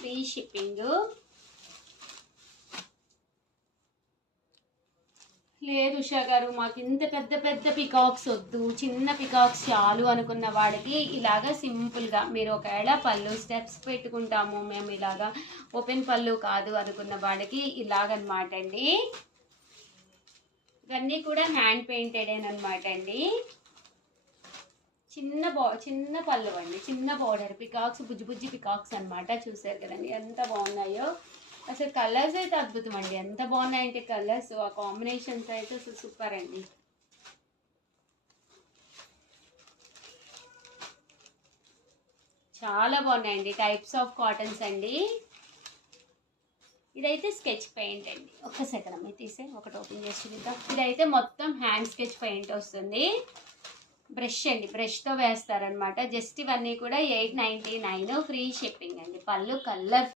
Free shipping. లేదు ఉషా గారు, మాకు ఇంత పెద్ద పెద్ద పికాక్స్ వద్దు, చిన్న పికాక్స్ చాలు అనుకున్న వాడికి ఇలాగా సింపుల్గా మీరు ఒకవేళ పళ్ళు స్టెప్స్ పెట్టుకుంటాము మేము ఇలాగా ఓపెన్ పళ్ళు కాదు అనుకున్న వాడికి ఇలాగనమాట అండి. ఇవన్నీ కూడా హ్యాండ్ పెయింటెడ్ అనమాట అండి. చిన్న పళ్ళు అండి, చిన్న బార్డర్ పికాక్స్, బుజ్జి బుజ్జి పికాక్స్ అనమాట. చూసారు కదండి ఎంత బాగున్నాయో. అసలు కలర్స్ అయితే అద్భుతం అండి, ఎంత బాగున్నాయంటే కలర్స్, ఆ కాంబినేషన్స్ అయితే అసలు సూపర్ అండి. చాలా బాగున్నాయండి. టైప్స్ ఆఫ్ కాటన్స్ అండి. ఇదైతే స్కెచ్ పెయింట్ అండి. ఒక్క సెకండ్ అమ్మ తీసే ఒకటి ఓపెన్ చేసి చూద్దాం. ఇదైతే మొత్తం హ్యాండ్ స్కెచ్ పెయింట్ వస్తుంది. బ్రష్ అండి, బ్రష్తో వేస్తారనమాట. జస్ట్ ఇవన్నీ కూడా 899 ఫ్రీ షిప్పింగ్ అండి. పళ్ళు కలర్